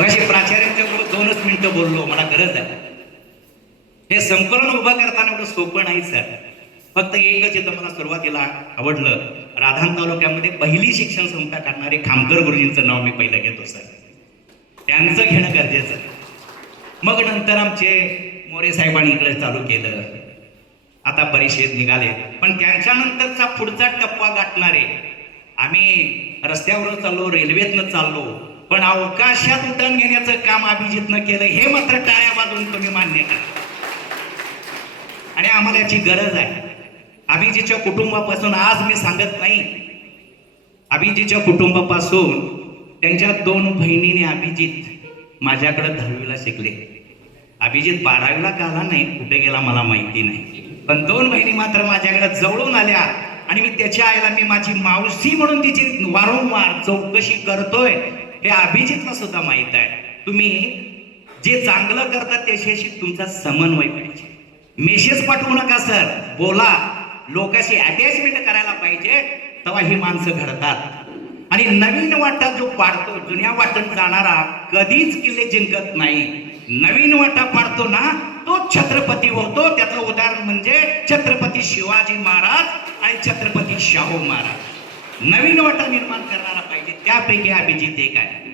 म्हणजे मगाशी प्राचार्यांच्या बरोबर दोनच मिनिटं बोललो मला गरज आहे. हे संकलन उभं करताना एवढं सोपं नाही सर. फक्त एकच इथं मला सुरुवातीला आवडलं राधान तालुक्यामध्ये पहिली शिक्षण संस्था काढणारे खामकर गुरुजींचं नाव मी पहिलं घेतो सर. त्यांचं घेणं गरजेचं मग नंतर आमचे मोरे साहेबांनी इकडे चालू केलं. आता परिषद निघाले. पण त्यांच्यानंतरचा पुढचा टप्पा गाठणारे आम्ही रस्त्यावरून चाललो रेल्वेतनं चाललो पण अवकाशात उड्डाण घेण्याचं काम अभिजितनं केलं हे मात्र टाळ्या वाजवून तुम्ही मान्य करा. आणि आम्हाला याची गरज आहे. अभिजीतच्या कुटुंबापासून आज मी सांगत नाही. अभिजीतच्या कुटुंबापासून त्यांच्या दोन बहिणीने अभिजित माझ्याकडे दहावीला शिकले. अभिजित बारावीला का आला नाही कुठे गेला मला माहिती नाही. पण दोन बहिणी मात्र माझ्याकडे जवळून आल्या आणि मी त्याच्या आईला मी माझी मावशी म्हणून तिची वारंवार चौकशी करतोय. हे अभिजितला सुद्धा माहीत आहे. तुम्ही जे चांगलं करतात त्याच्याशी तुमचा समन्वय पाहिजे. मेसेज पाठवू नका सर बोला. लोकांशी अटॅचमेंट करायला पाहिजे तेव्हा ही माणसं घडतात. आणि नवीन वाटा जो पाडतो जुन्या वाटत जाणारा कधीच किल्ले जिंकत नाही. नवीन वाटा पाडतो ना तो छत्रपती होतो. त्याचं उदाहरण म्हणजे छत्रपती शिवाजी महाराज आणि छत्रपती शाहू महाराज. नवीन वाटा निर्माण करणारा पाहिजे. त्यापैकी अभिजित एक आहे.